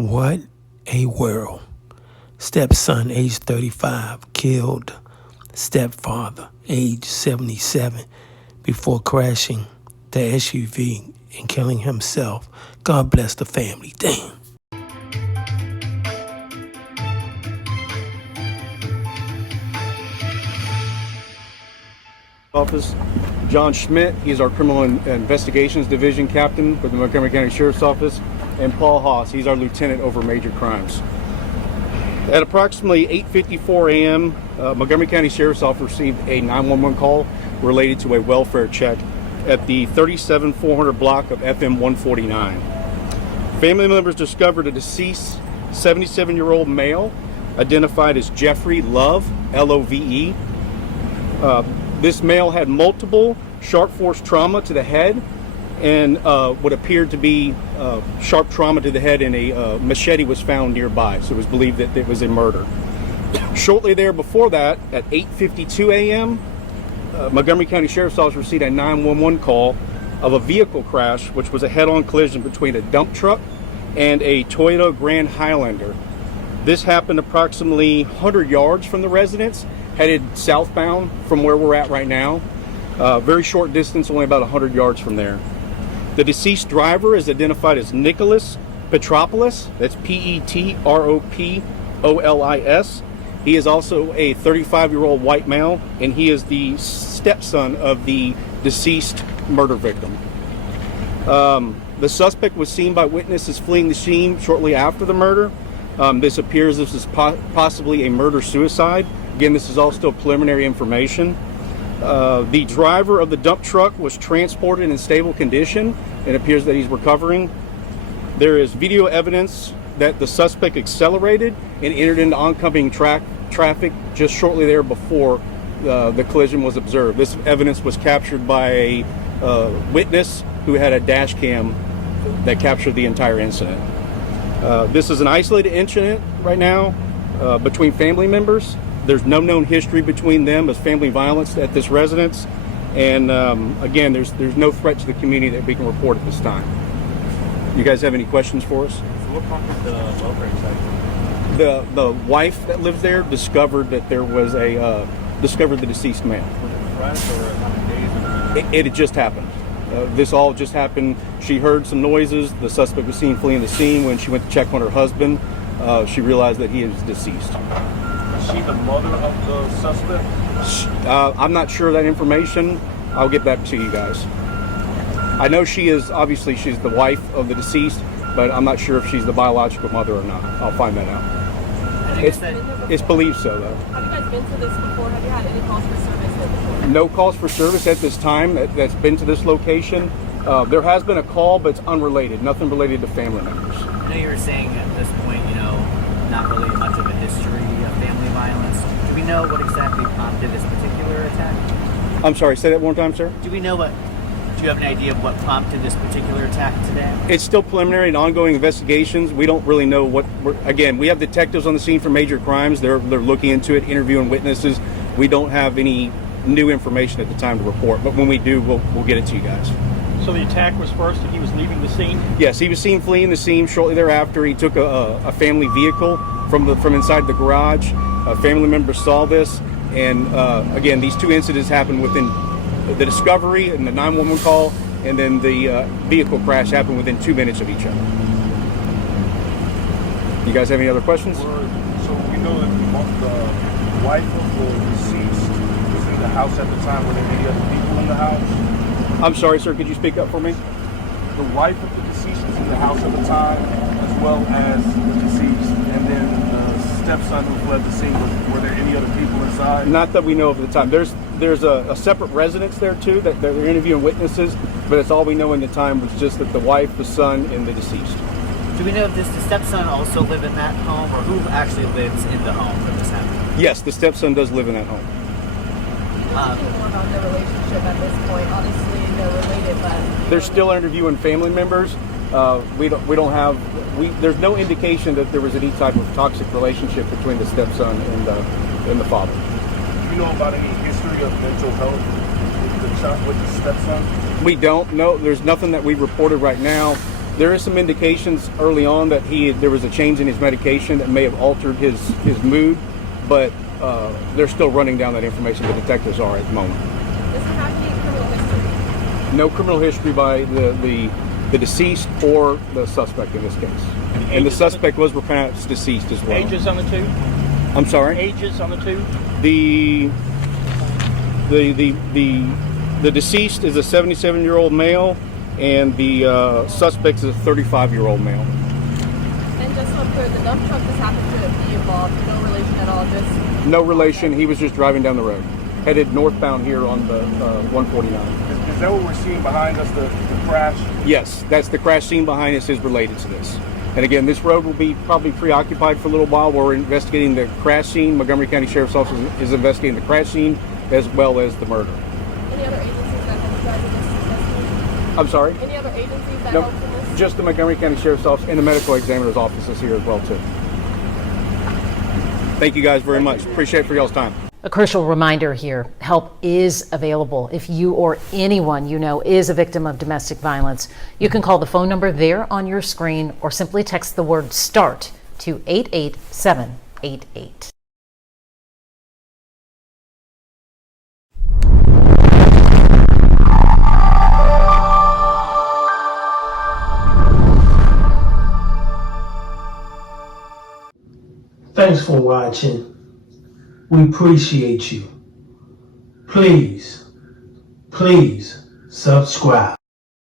What a world. Stepson, age 35, killed stepfather, age 77, before crashing the SUV and killing himself. God bless the family. Damn. Office. John Schmidt, he's our Criminal Investigations Division Captain with the Montgomery County Sheriff's Office, and Paul Haas, he's our Lieutenant over Major Crimes. At approximately 8:54 a.m., Montgomery County Sheriff's Office received a 911 call related to a welfare check at the 37400 block of FM 149. Family members discovered a deceased 77-year-old male identified as Jeffrey Love, L-O-V-E. This male had multiple sharp force trauma to the head and what appeared to be sharp trauma to the head, and a machete was found nearby, so it was believed that it was a murder. Shortly there before that, at 8:52 a.m., Montgomery County Sheriff's Office received a 911 call of a vehicle crash, which was a head-on collision between a dump truck and a Toyota Grand Highlander. This happened approximately 100 yards from the residence, headed southbound from where we're at right now. Very short distance, only about 100 yards from there. The deceased driver is identified as Nicholas Petropoulos. That's Petropoulos. He is also a 35-year-old white male, and he is the stepson of the deceased murder victim. The suspect was seen by witnesses fleeing the scene shortly after the murder. This appears this is possibly a murder-suicide. Again, this is all still preliminary information. The driver of the dump truck was transported in stable condition. It appears that he's recovering. There is video evidence that the suspect accelerated and entered into oncoming traffic just shortly there before the collision was observed. This evidence was captured by a witness who had a dash cam that captured the entire incident. This is an isolated incident right now between family members. There's no known history between them as family violence at this residence, and again, there's no threat to the community that we can report at this time. You guys have any questions for us? So what prompted the welfare check? The wife that lives there discovered that there was discovered the deceased man. Was it fresh, or how many days? It had just happened. This all just happened. She heard some noises. The suspect was seen fleeing the scene. When she went to check on her husband, she realized that he is deceased. Is she the mother of the suspect? I'm not sure of that information. I'll get back to you guys. I know she's the wife of the deceased, but I'm not sure if she's the biological mother or not. I'll find that out. It's believed so, though. Have you guys been to this before? Have you had any calls for service before? No calls for service at this time that's been to this location. There has been a call, but it's unrelated, nothing related to family members. I know you were saying at this point, not really much of a history of family violence. Do we know what exactly prompted this particular attack? I'm sorry, say that one more time, sir? Do you have an idea of what prompted this particular attack today? It's still preliminary and ongoing investigations. We don't really know again, we have detectives on the scene for major crimes. They're looking into it, interviewing witnesses. We don't have any new information at the time to report, but when we do, we'll get it to you guys. So the attack was first and he was leaving the scene? Yes, he was seen fleeing the scene. Shortly thereafter, he took a family vehicle from inside the garage. Family members saw this, and again, these two incidents happened within the discovery and the 911 call, and then the vehicle crash happened within 2 minutes of each other. You guys have any other questions? So we know that the wife of the deceased was in the house at the time. Were there any other people in the house? I'm sorry, sir. Could you speak up for me? The wife of the deceased was in the house at the time, as well as the deceased, and then the stepson who fled the scene. Were there any other people inside? Not that we know of at the time. There's a separate residence there too that they're interviewing witnesses, but it's all we know in the time was just that the wife, the son, and the deceased. Do we know if the stepson also live in that home, or who actually lives in the home that this happened? Yes, the stepson does live in that home. More about their relationship at this point. Obviously, they're related, but They're still interviewing family members. There's no indication that there was any type of toxic relationship between the stepson and the father. Do you know about any history of mental health with the stepson? We don't know. There's nothing that we reported right now. There is some indications early on that there was a change in his medication that may have altered his mood, but they're still running down that information. The detectives are at the moment. Does he have any criminal history? No criminal history by the deceased or the suspect in this case. And the suspect was pronounced deceased as well. Ages on the two? I'm sorry? Ages on the two? The deceased is a 77-year-old male, and the suspect is a 35-year-old male. And just so I'm clear, the dump truck just happened to be involved, no relation at all, just... No relation. He was just driving down the road, headed northbound here on the 149. Is that what we're seeing behind us, the crash? Yes, that's the crash scene behind us is related to this. And again, this road will be probably preoccupied for a little while. We're investigating the crash scene. Montgomery County Sheriff's Office is investigating the crash scene as well as the murder. Any other agencies that help you guys in this investigation? I'm sorry? Any other agencies that No, help in this? just the Montgomery County Sheriff's Office and the medical examiner's office is here as well too. Thank you guys very much. Appreciate it for y'all's time. A crucial reminder here, help is available. If you or anyone you know is a victim of domestic violence, you can call the phone number there on your screen or simply text the word START to 88788. Thanks for watching. We appreciate you. Please subscribe.